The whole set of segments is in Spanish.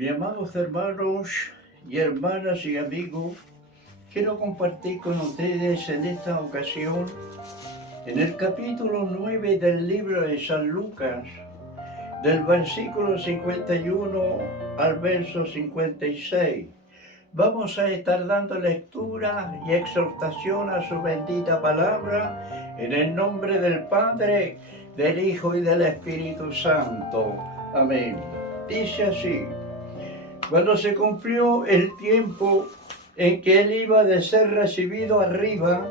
Mis amados hermanos y hermanas y amigos, quiero compartir con ustedes en esta ocasión, en el capítulo 9 del libro de San Lucas, del versículo 51 al verso 56. Vamos a estar dando lectura y exhortación a su bendita palabra, en el nombre del Padre, del Hijo y del Espíritu Santo. Amén. Dice así: cuando se cumplió el tiempo en que él iba de ser recibido arriba,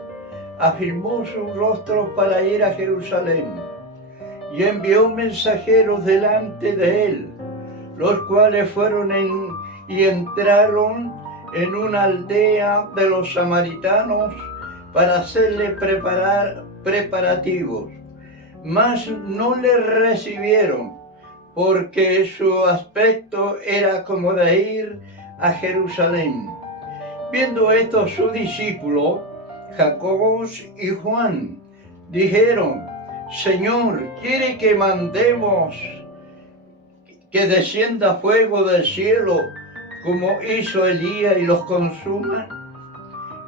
afirmó su rostro para ir a Jerusalén y envió mensajeros delante de él, los cuales fueron y entraron en una aldea de los samaritanos para hacerle preparativos, mas no le recibieron, porque su aspecto era como de ir a Jerusalén. Viendo esto, sus discípulos, Jacobo y Juan, dijeron: Señor, ¿quiere que mandemos que descienda fuego del cielo, como hizo Elías, y los consuma?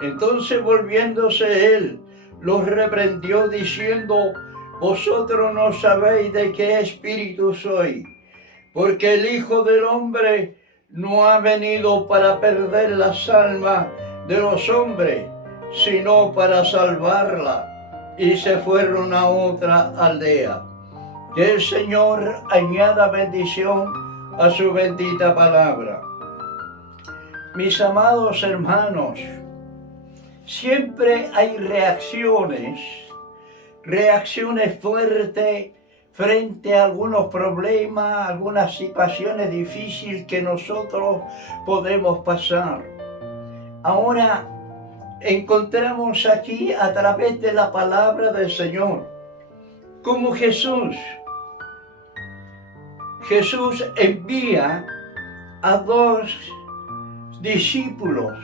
Entonces, volviéndose él, los reprendió diciendo: vosotros no sabéis de qué espíritu soy, porque el Hijo del Hombre no ha venido para perder las almas de los hombres, sino para salvarlas. Y se fueron a otra aldea. Que el Señor añada bendición a su bendita palabra. Mis amados hermanos, siempre hay reacciones fuertes frente a algunos problemas, algunas situaciones difíciles que nosotros podemos pasar. Ahora encontramos aquí, a través de la palabra del Señor, como Jesús envía a dos discípulos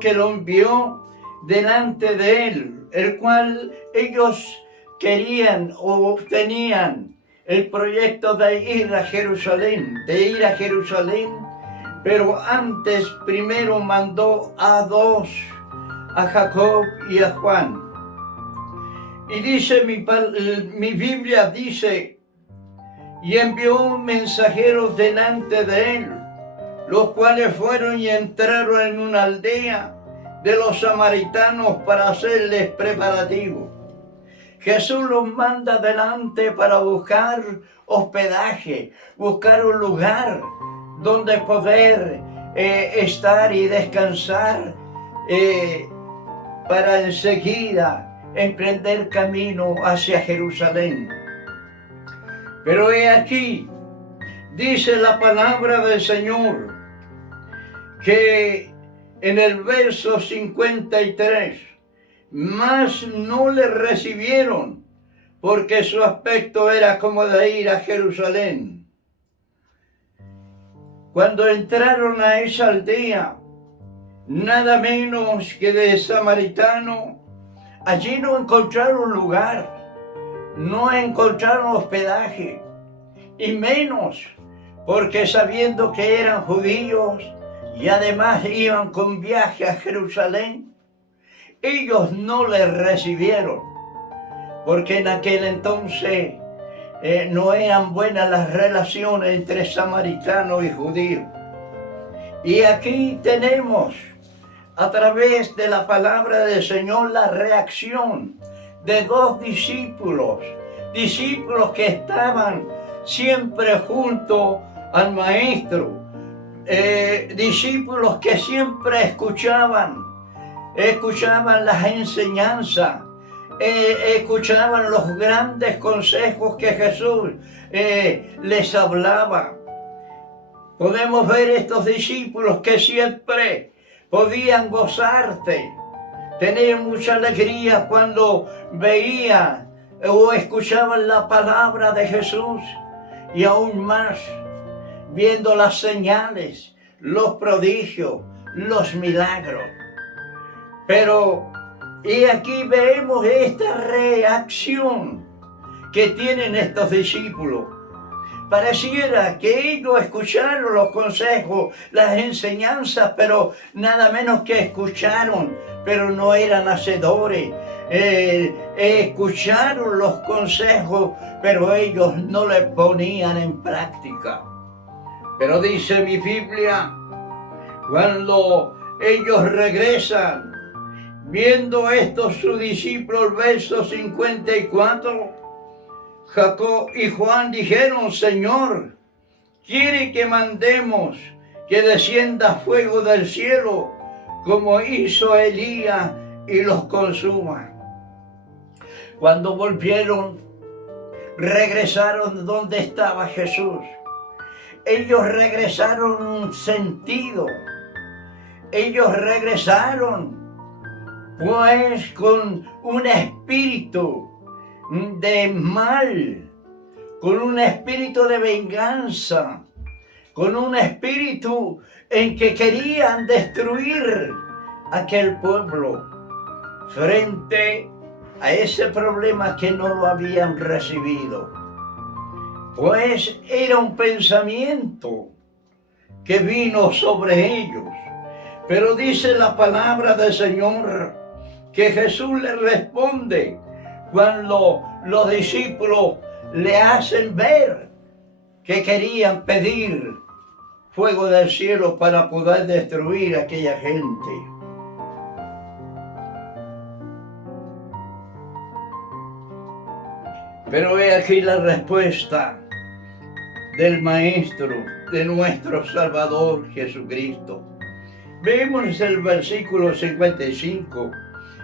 que lo envió delante de él, el cual ellos querían o tenían el proyecto de ir a Jerusalén, pero antes primero mandó a dos, a Jacob y a Juan. Y dice mi Biblia, dice: y envió mensajeros delante de él, los cuales fueron y entraron en una aldea de los samaritanos para hacerles preparativos. Jesús los manda delante para buscar hospedaje, buscar un lugar donde poder estar y descansar, para enseguida emprender camino hacia Jerusalén. Pero he aquí, dice la palabra del Señor, que en el verso 53, mas no le recibieron, porque su aspecto era como de ir a Jerusalén. Cuando entraron a esa aldea, nada menos que de samaritano, allí no encontraron lugar, no encontraron hospedaje, y menos porque, sabiendo que eran judíos y además iban con viaje a Jerusalén, ellos no les recibieron, porque en aquel entonces no eran buenas las relaciones entre samaritanos y judíos. Y aquí tenemos, a través de la palabra del Señor, la reacción de dos discípulos que estaban siempre junto al Maestro, discípulos que siempre escuchaban las enseñanzas, escuchaban los grandes consejos que Jesús les hablaba. Podemos ver estos discípulos que siempre podían gozarse, tener mucha alegría cuando veían o escuchaban la palabra de Jesús, y aún más viendo las señales, los prodigios, los milagros. Pero y aquí vemos esta reacción que tienen estos discípulos, pareciera que ellos escucharon los consejos, las enseñanzas, pero nada menos que escucharon, pero no eran hacedores. Escucharon los consejos, pero ellos no le ponían en práctica. Pero dice mi Biblia, cuando ellos regresan, viendo esto sus discípulos, verso 54, Jacob y Juan dijeron: Señor, ¿quiere que mandemos que descienda fuego del cielo, como hizo Elías, y los consuma? Cuando volvieron, regresaron donde estaba Jesús. Ellos regresaron sentido. Ellos regresaron pues con un espíritu de mal, con un espíritu de venganza, con un espíritu en que querían destruir aquel pueblo frente a ese problema que no lo habían recibido. Pues era un pensamiento que vino sobre ellos. Pero dice la palabra del Señor que Jesús le responde cuando los discípulos le hacen ver que querían pedir fuego del cielo para poder destruir a aquella gente. Pero he aquí la respuesta del Maestro, de nuestro Salvador Jesucristo. Vemos el versículo 55.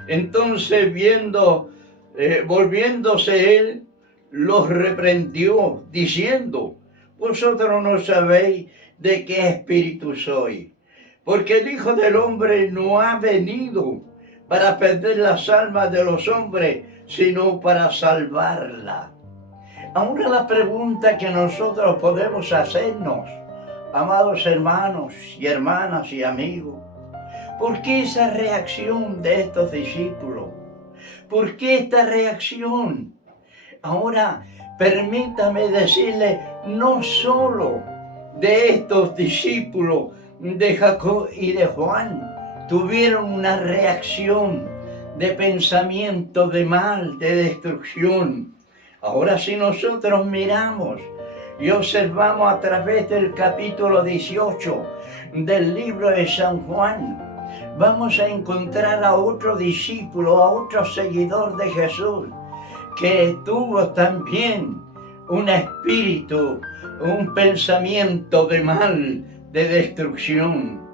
Entonces volviéndose él, los reprendió, diciendo: vosotros no sabéis de qué espíritu soy, porque el Hijo del Hombre no ha venido para perder las almas de los hombres, sino para salvarla. Ahora la pregunta que nosotros podemos hacernos, amados hermanos y hermanas y amigos, ¿por qué esa reacción de estos discípulos? ¿Por qué esta reacción? Ahora, permítame decirle, no solo de estos discípulos, de Jacob y de Juan, tuvieron una reacción de pensamiento de mal, de destrucción. Ahora, si nosotros miramos y observamos a través del capítulo 18 del libro de San Juan, vamos a encontrar a otro discípulo, a otro seguidor de Jesús, que tuvo también un espíritu, un pensamiento de mal, de destrucción.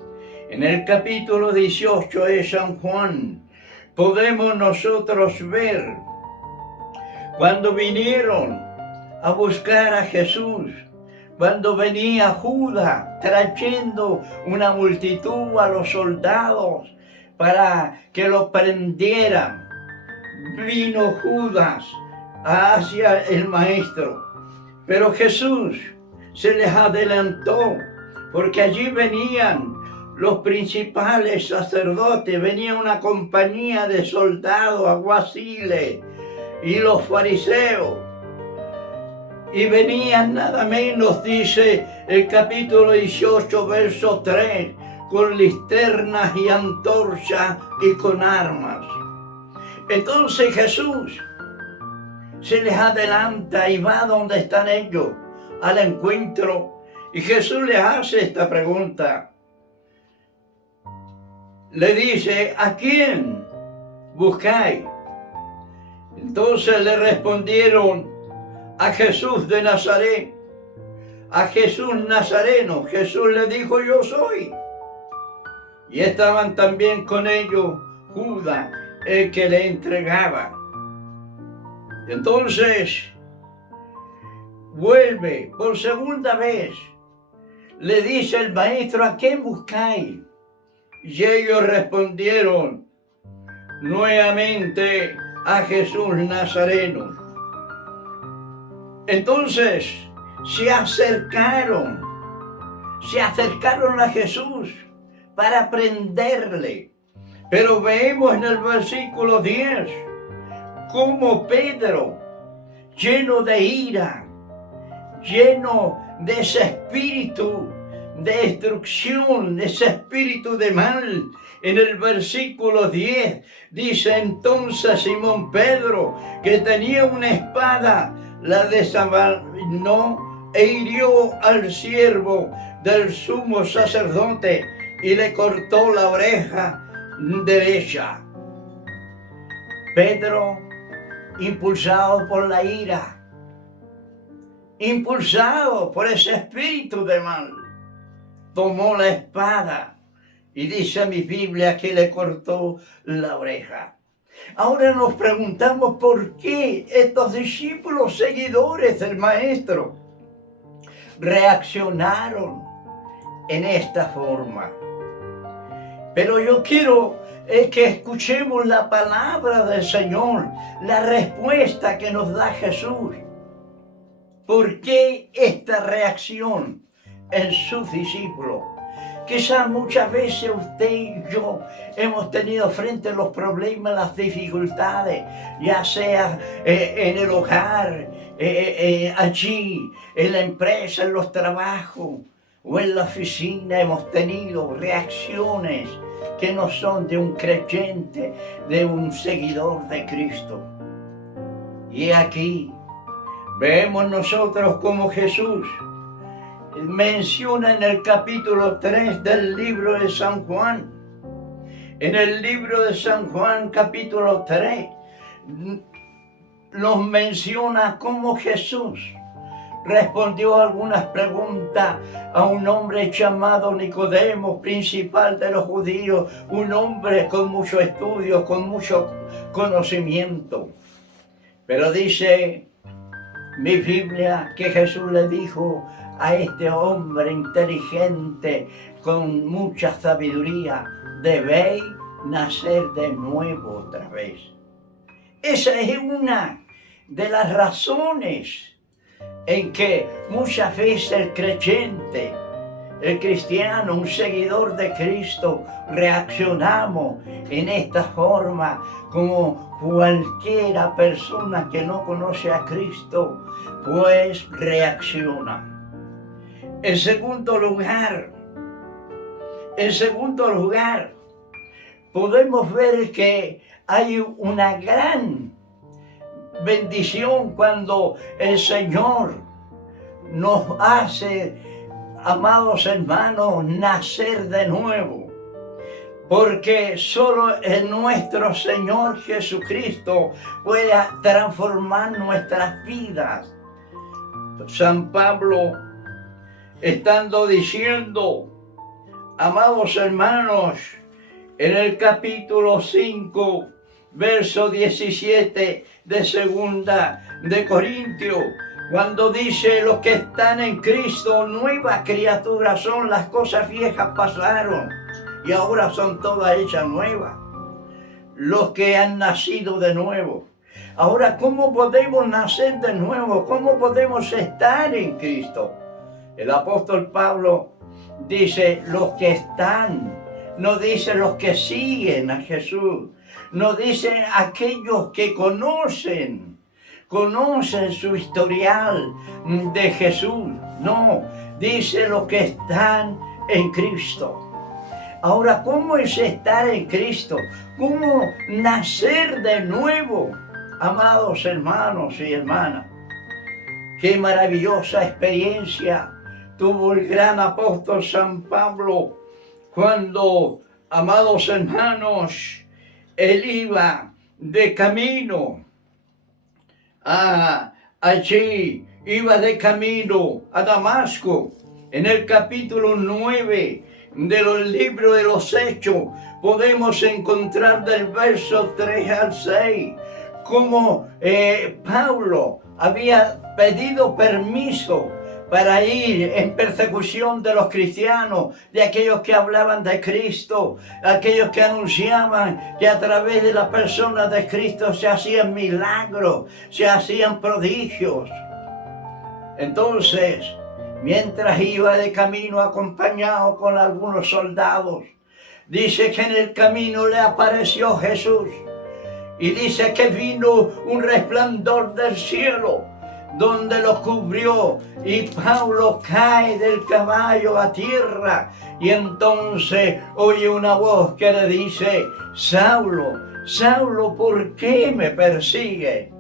En el capítulo 18 de San Juan podemos nosotros ver cuando vinieron a buscar a Jesús, cuando venía Judas trayendo una multitud a los soldados para que lo prendieran. Vino Judas hacia el Maestro, pero Jesús se les adelantó, porque allí venían los principales sacerdotes, venía una compañía de soldados, alguaciles y los fariseos. Y venían nada menos, dice el capítulo 18, verso 3, con linternas y antorchas y con armas. Entonces Jesús se les adelanta y va donde están ellos, al encuentro. Y Jesús les hace esta pregunta. Le dice: ¿a quién buscáis? Entonces le respondieron: a Jesús de Nazaret, a Jesús Nazareno. Jesús le dijo: yo soy. Y estaban también con ellos Judas, el que le entregaba. Entonces vuelve por segunda vez, le dice el Maestro: ¿a quién buscáis? Y ellos respondieron nuevamente: a Jesús Nazareno. Entonces se acercaron a Jesús para prenderle. Pero vemos en el versículo 10 cómo Pedro, lleno de ira, lleno de ese espíritu de destrucción, de ese espíritu de mal. En el versículo 10 dice entonces Simón Pedro, que tenía una espada, la desenvainó e hirió al siervo del sumo sacerdote y le cortó la oreja derecha. Pedro, impulsado por la ira, impulsado por ese espíritu de mal, tomó la espada y dice mi Biblia que le cortó la oreja. Ahora nos preguntamos por qué estos discípulos seguidores del Maestro reaccionaron en esta forma. Pero yo quiero que escuchemos la palabra del Señor, la respuesta que nos da Jesús. ¿Por qué esta reacción en sus discípulos? Quizás muchas veces usted y yo hemos tenido frente a los problemas, las dificultades, ya sea en el hogar, allí, en la empresa, en los trabajos o en la oficina. Hemos tenido reacciones que no son de un creyente, de un seguidor de Cristo. Y aquí vemos nosotros como Jesús menciona en el capítulo 3 del libro de San Juan. En el libro de San Juan, capítulo 3, nos menciona cómo Jesús respondió algunas preguntas a un hombre llamado Nicodemo, principal de los judíos, un hombre con mucho estudio, con mucho conocimiento. Pero dice mi Biblia que Jesús le dijo a este hombre inteligente con mucha sabiduría: debéis nacer de nuevo otra vez. Esa es una de las razones en que muchas veces el creyente, el cristiano, un seguidor de Cristo, reaccionamos en esta forma como cualquiera persona que no conoce a Cristo, pues reacciona. En segundo lugar, podemos ver que hay una gran bendición cuando el Señor nos hace, amados hermanos, nacer de nuevo. Porque solo en nuestro Señor Jesucristo puede transformar nuestras vidas. San Pablo, estando diciendo, amados hermanos, en el capítulo 5, verso 17 de segunda de Corintios, cuando dice: los que están en Cristo, nuevas criaturas son, las cosas viejas pasaron y ahora son todas hechas nuevas. Los que han nacido de nuevo. Ahora, ¿cómo podemos nacer de nuevo? ¿Cómo podemos estar en Cristo? El apóstol Pablo dice los que están, no dice los que siguen a Jesús, no dice aquellos que conocen su historial de Jesús, no, dice los que están en Cristo. Ahora, ¿cómo es estar en Cristo? ¿Cómo nacer de nuevo? Amados hermanos y hermanas, qué maravillosa experiencia tuvo el gran apóstol San Pablo cuando, amados hermanos, él iba de camino allí, iba de camino a Damasco. En el capítulo 9 del libro de los Hechos podemos encontrar del verso 3 al 6 cómo Pablo había pedido permiso para ir en persecución de los cristianos, de aquellos que hablaban de Cristo, aquellos que anunciaban que a través de la persona de Cristo se hacían milagros, se hacían prodigios. Entonces, mientras iba de camino acompañado con algunos soldados, dice que en el camino le apareció Jesús y dice que vino un resplandor del cielo. donde lo cubrió, y Pablo cae del caballo a tierra, y entonces oye una voz que le dice: Saulo, Saulo, ¿por qué me persigue?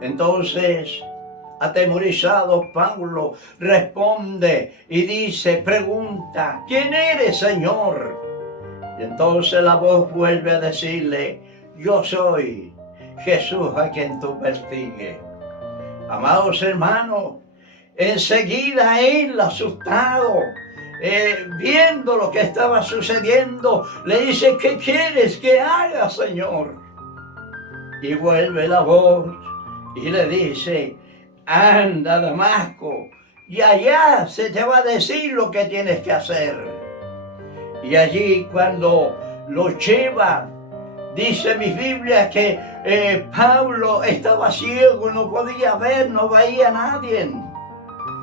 Entonces, atemorizado, Pablo responde y dice, pregunta: ¿quién eres, Señor? Y entonces la voz vuelve a decirle: yo soy Jesús a quien tú persigues. Amados hermanos, enseguida él, asustado, viendo lo que estaba sucediendo, le dice: ¿qué quieres que haga, Señor? Y vuelve la voz y le dice: anda a Damasco, y allá se te va a decir lo que tienes que hacer. Y allí, cuando lo lleva, dice mi Biblia que Pablo estaba ciego, no podía ver, no veía a nadie.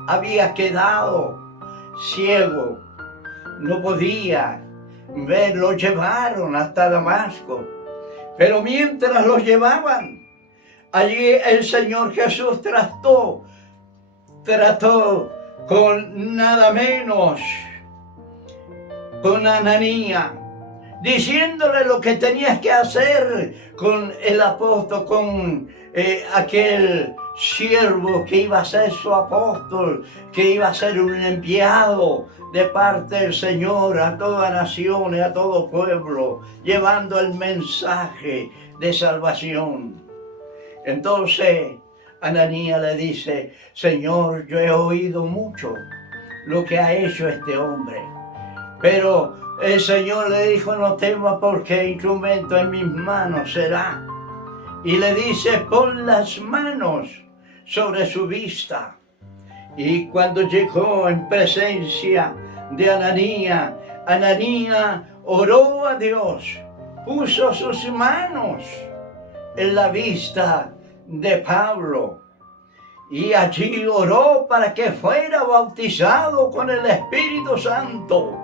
Había quedado ciego, no podía ver. Lo llevaron hasta Damasco. Pero mientras lo llevaban, allí el Señor Jesús trató con nada menos, con Ananías, diciéndole lo que tenías que hacer con el apóstol, con aquel siervo que iba a ser su apóstol, que iba a ser un enviado de parte del Señor a toda nación y a todo pueblo, llevando el mensaje de salvación. Entonces Ananías le dice: Señor, yo he oído mucho lo que ha hecho este hombre, pero el Señor le dijo: no temas, porque instrumento en mis manos será. Y le dice: pon las manos sobre su vista. Y cuando llegó en presencia de Ananías, Ananías oró a Dios, puso sus manos en la vista de Pablo, y allí oró para que fuera bautizado con el Espíritu Santo.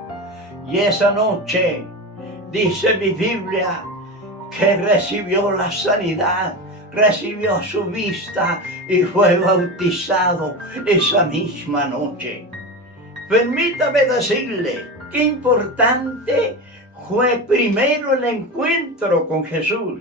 Y esa noche, dice mi Biblia, que recibió la sanidad, recibió su vista y fue bautizado esa misma noche. Permítame decirle qué importante fue primero el encuentro con Jesús.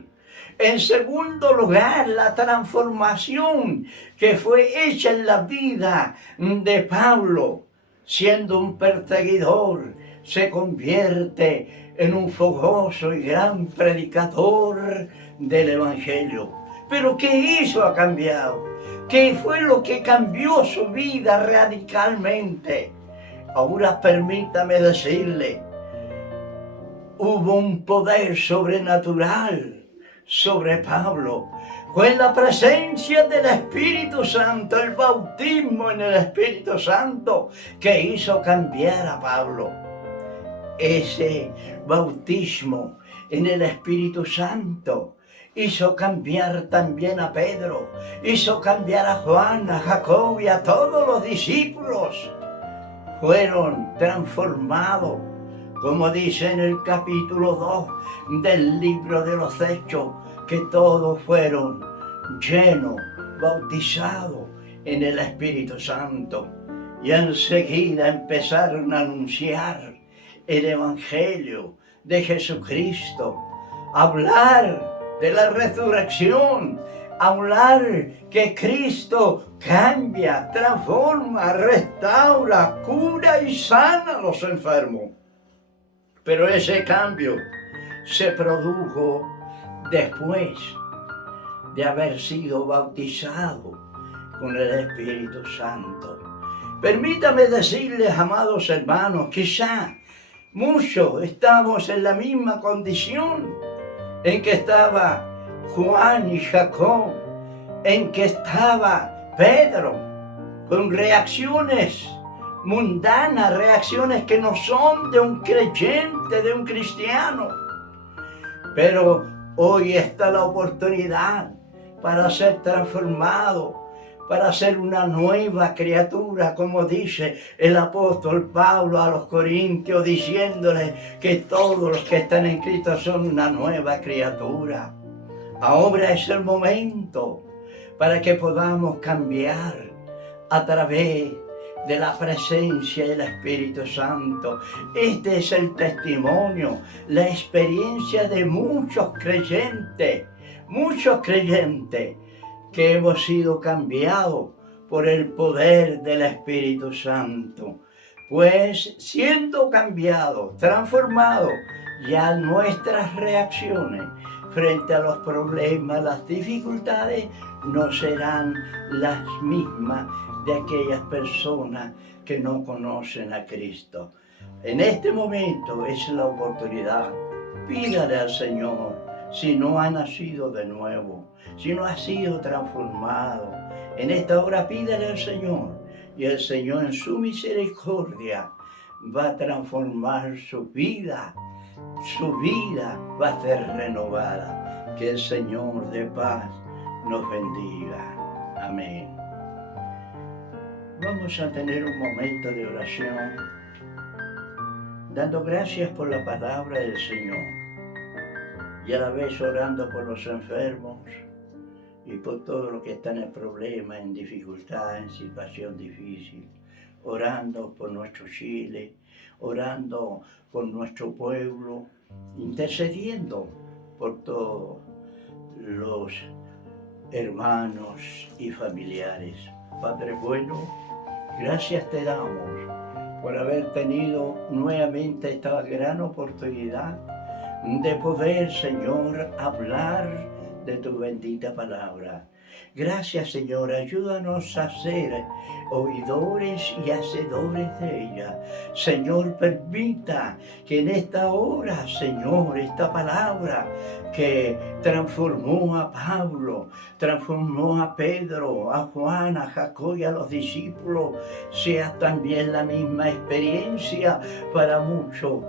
En segundo lugar, la transformación que fue hecha en la vida de Pablo. Siendo un perseguidor, se convierte en un fogoso y gran predicador del Evangelio. Pero ¿qué hizo? Ha cambiado. ¿Qué fue lo que cambió su vida radicalmente? Ahora permítame decirle, hubo un poder sobrenatural sobre Pablo. Fue la presencia del Espíritu Santo, el bautismo en el Espíritu Santo, que hizo cambiar a Pablo. Ese bautismo en el Espíritu Santo hizo cambiar también a Pedro, hizo cambiar a Juan, a Jacob y a todos los discípulos. Fueron transformados, como dice en el capítulo 2 del libro de los Hechos, que todos fueron llenos, bautizados en el Espíritu Santo. Y enseguida empezaron a anunciar el Evangelio de Jesucristo, hablar de la resurrección, hablar que Cristo cambia, transforma, restaura, cura y sana a los enfermos. Pero ese cambio se produjo después de haber sido bautizado con el Espíritu Santo. Permítame decirles, amados hermanos, quizá muchos estamos en la misma condición en que estaba Juan y Jacob, en que estaba Pedro, con reacciones mundanas, reacciones que no son de un creyente, de un cristiano. Pero hoy está la oportunidad para ser transformado, para ser una nueva criatura, como dice el apóstol Pablo a los Corintios, diciéndole que todos los que están en Cristo son una nueva criatura. Ahora es el momento para que podamos cambiar a través de la presencia del Espíritu Santo. Este es el testimonio, la experiencia de muchos creyentes que hemos sido cambiados por el poder del Espíritu Santo. Pues siendo cambiados, transformados, ya nuestras reacciones frente a los problemas, las dificultades, no serán las mismas de aquellas personas que no conocen a Cristo. En este momento es la oportunidad. Pídale al Señor, si no ha nacido de nuevo, si no ha sido transformado. En esta hora pídale al Señor, y el Señor en su misericordia va a transformar su vida va a ser renovada. Que el Señor de paz nos bendiga. Amén. Vamos a tener un momento de oración, dando gracias por la palabra del Señor y a la vez orando por los enfermos y por todo lo que está en el problema, en dificultad, en situación difícil, orando por nuestro Chile, orando por nuestro pueblo, intercediendo por todos los hermanos y familiares. Padre bueno, gracias te damos por haber tenido nuevamente esta gran oportunidad de poder, Señor, hablar de tu bendita palabra. Gracias, Señor, ayúdanos a ser oidores y hacedores de ella. Señor, permita que en esta hora, Señor, esta palabra que transformó a Pablo, transformó a Pedro, a Juan, a Jacob y a los discípulos, sea también la misma experiencia para muchos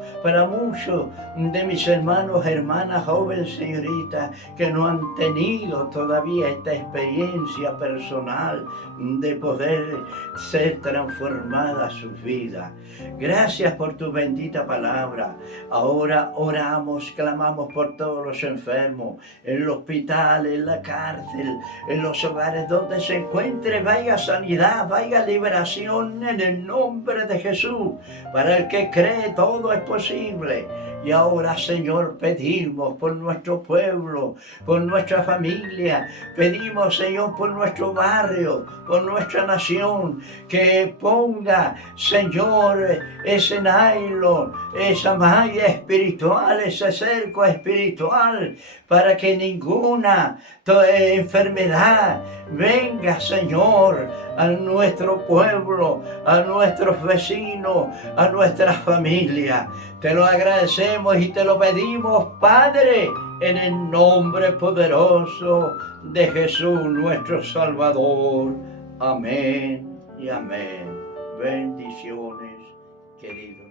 de mis hermanos, hermanas, jóvenes, señoritas, que no han tenido todavía esta experiencia personal de poder ser transformada su vida. Gracias por tu bendita palabra. Ahora oramos, clamamos por todos los enfermos, en el hospital, en la cárcel, en los hogares donde se encuentre, vaya sanidad, vaya liberación en el nombre de Jesús. Para el que cree todo es posible. Y ahora, Señor, pedimos por nuestro pueblo, por nuestra familia, pedimos, Señor, por nuestro barrio, por nuestra nación, que ponga, Señor, ese nylon, esa malla espiritual, ese cerco espiritual, para que ninguna enfermedad venga, Señor, a nuestro pueblo, a nuestros vecinos, a nuestra familia. Te lo agradecemos y te lo pedimos, Padre, en el nombre poderoso de Jesús, nuestro Salvador. Amén y amén. Bendiciones, queridos.